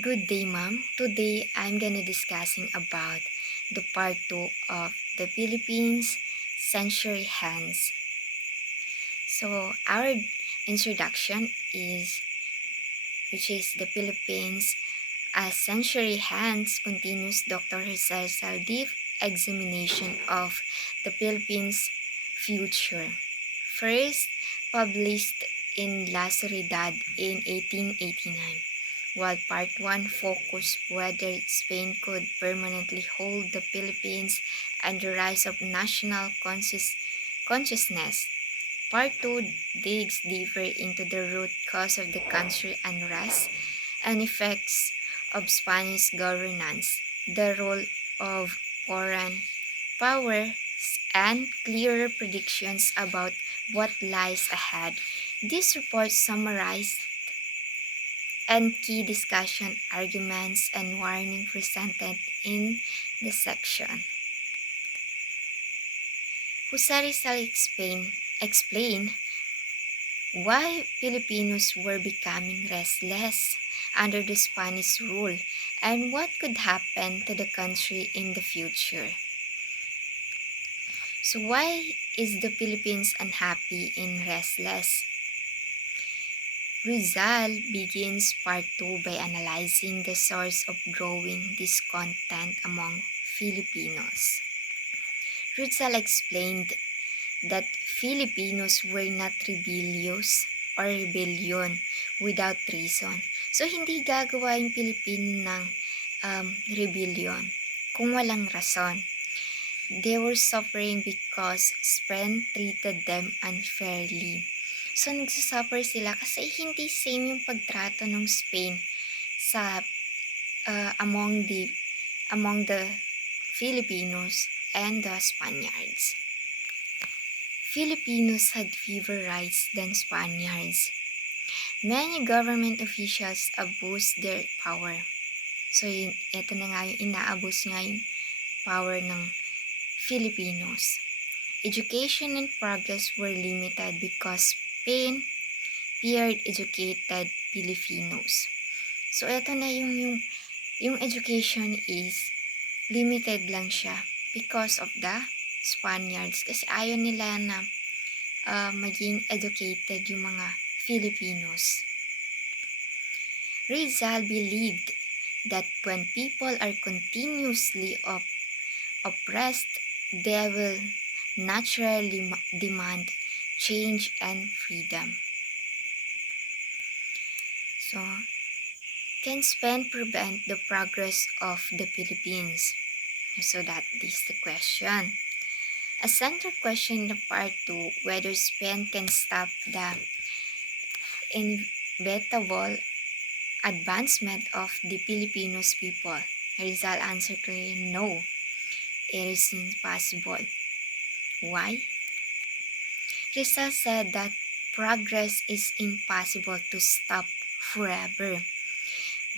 Good day, ma'am. Today I'm gonna discussing about the part 2 of the Philippines century hands. So our introduction is which is the Philippines as century hands continues Dr. Rizal deep examination of the Philippines future. First published in La Soledad in 1889. While Part 1 focused whether Spain could permanently hold the Philippines and the rise of national consciousness. Part 2 digs deeper into the root cause of the country unrest and effects of Spanish governance, the role of foreign power, and clearer predictions about what lies ahead. This report summarized and key discussion arguments and warning presented in the section. Jose Rizal explain why Filipinos were becoming restless under the Spanish rule and what could happen to the country in the future. So why is the Philippines unhappy and restless? Rizal begins part 2 by analyzing the source of growing discontent among Filipinos. Rizal explained that Filipinos were not rebellious or rebellion without reason. So, hindi gagawa yung Pilipino ng rebellion kung walang rason. They were suffering because Spain treated them unfairly. So, nagsasuffer sila kasi hindi same yung pagtrato ng Spain sa among the Filipinos and the Spaniards. Filipinos had fewer rights than Spaniards. Many government officials abused their power. So, ito na nga yung inaabuse nga yung power ng Filipinos. Education and progress were limited because Spain feared educated Filipinos. So, ito na yung education is limited lang siya because of the Spaniards. Kasi ayaw nila na maging educated yung mga Filipinos. Rizal believed that when people are continuously oppressed, they will naturally demand change and freedom. So, can Spain prevent the progress of the Philippines? So that is the question. A central question in the part 2, whether Spain can stop the inevitable advancement of the Filipinos people. Rizal answered clearly, no, it is impossible. Why? Rizal said that progress is impossible to stop forever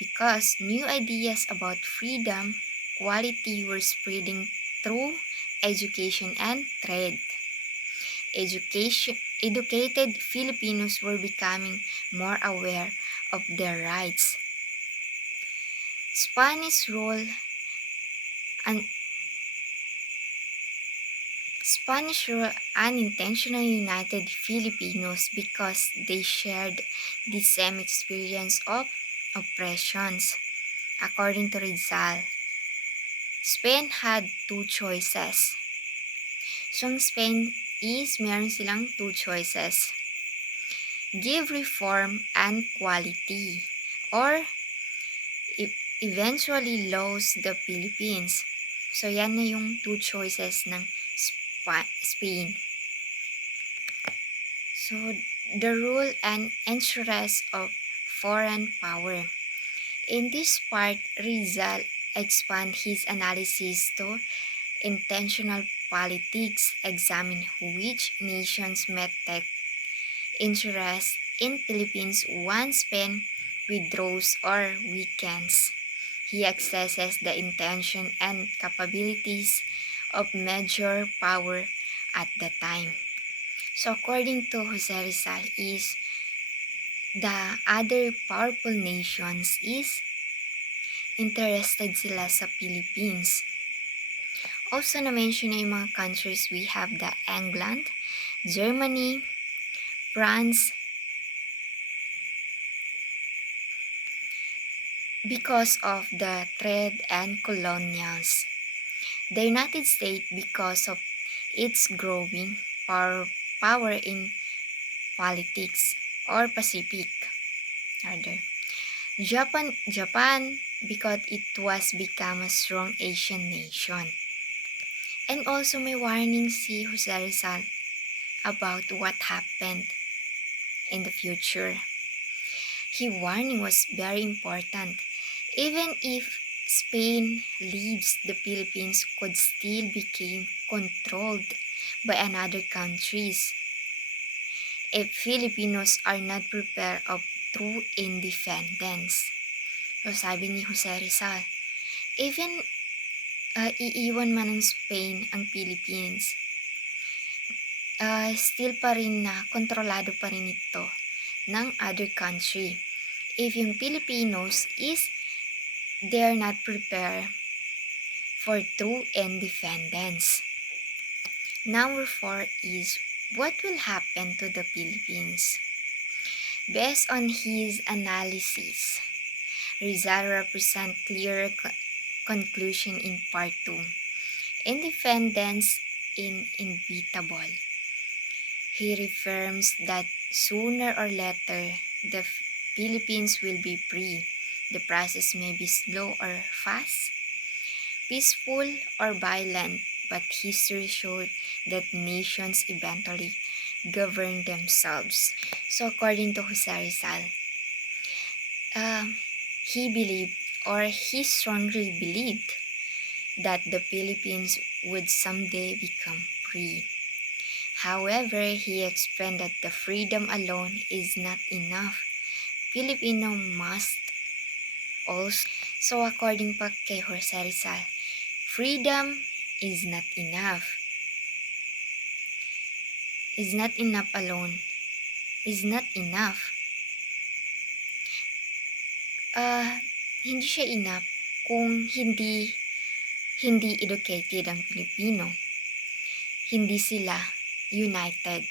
because new ideas about freedom, quality were spreading through education and trade. Educated Filipinos were becoming more aware of their rights. Spanish rule unintentionally united Filipinos because they shared the same experience of oppressions. According to Rizal, Spain had two choices. So, ang Spain is meron silang two choices. Give reform and quality or eventually lose the Philippines. So, yan na yung two choices ng Spain. So, the rule and interest of foreign power. In this part, Rizal expand his analysis to intentional politics, examine which nations met take interest in Philippines once Spain withdraws or weakens. He assesses the intention and capabilities of major power at the time. So according to Jose Rizal is the other powerful nations is interested sila sa Philippines. Also na-mention na yung mga countries, we have the England, Germany, France, because of the trade and colonials. The United States because of its growing power in politics or Pacific rather. Japan because it was become a strong Asian nation. And also may warning si Jose Rizal about what happened in the future. His warning was very important. Even if Spain leaves, the Philippines could still become controlled by another countries if Filipinos are not prepared of true independence. So sabi ni Jose Rizal, even iiwan man ng Spain ang Philippines, still pa rin na kontrolado pa rin ito ng other country. If yung Filipinos is they are not prepared for true independence. Number 4 is what will happen to the Philippines? Based on his analysis, Rizal represents clear conclusion in part 2. Independence is inevitable. He reaffirms that sooner or later the Philippines will be free. The process may be slow or fast, peaceful or violent, but history showed that nations eventually govern themselves. So according to Jose Rizal, he believed or he strongly believed that the Philippines would someday become free. However, he explained that the freedom alone is not enough. Filipino must also. So according pa kay Jose Rizal, freedom is not enough. Is not enough alone. Is not enough. Hindi siya enough kung hindi educated ang Pilipino. Hindi sila united.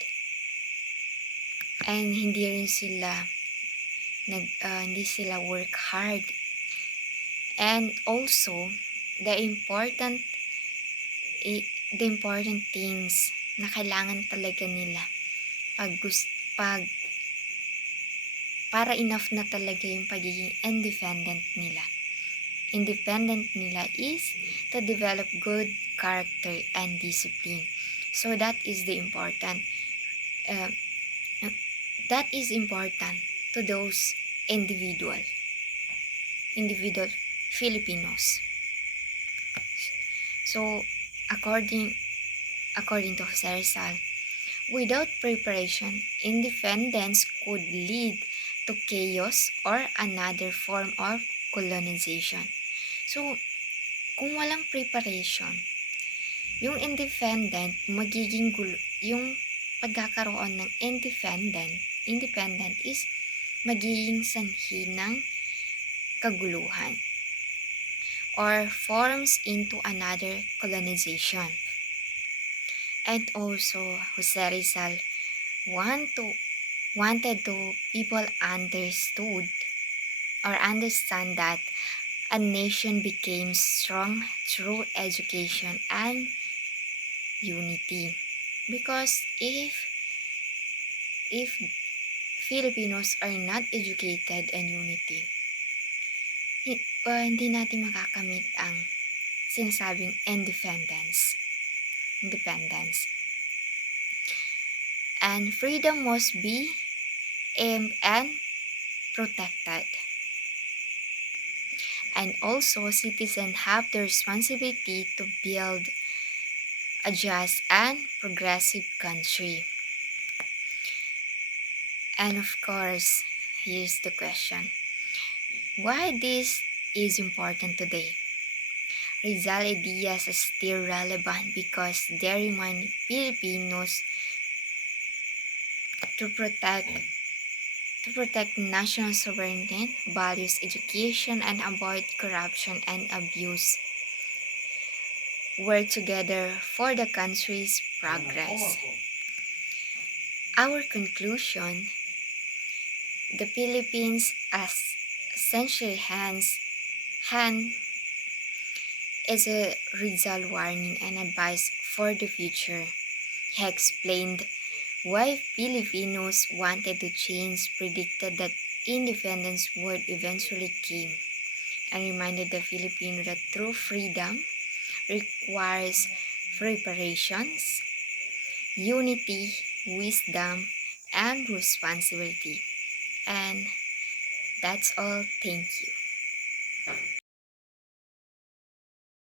And hindi rin sila hindi sila work hard. And also the important things na kailangan talaga nila para enough na talaga yung pagiging independent nila. Independent nila is to develop good character and discipline. So that is the important. That is important to those individual Filipinos. So according to Jose Rizal, without preparation, independence could lead to chaos or another form of colonization. So, kung walang preparation, yung independent, magiging gulo. Yung pagkakaroon ng independent is magiging sanhi ng kaguluhan or forms into another colonization. And also, Jose Rizal wanted to people understand that a nation became strong through education and unity. Because if Filipinos are not educated and unity, hindi natin makakamit ang sinasabing independence. And freedom must be aimed and protected. And also, citizens have the responsibility to build a just and progressive country. And of course, here's the question. Why this is important today? Rizal ideas are still relevant because they remind Filipinos to protect to protect national sovereignty, values education, and avoid corruption and abuse. Work together for the country's progress. Our conclusion: the Philippines as century hand is a Rizal warning and advice for the future. He explained why Filipinos wanted to change, predicted that independence would eventually come, and reminded the Filipino that true freedom requires preparations, unity, wisdom, and responsibility. And that's all. Thank you.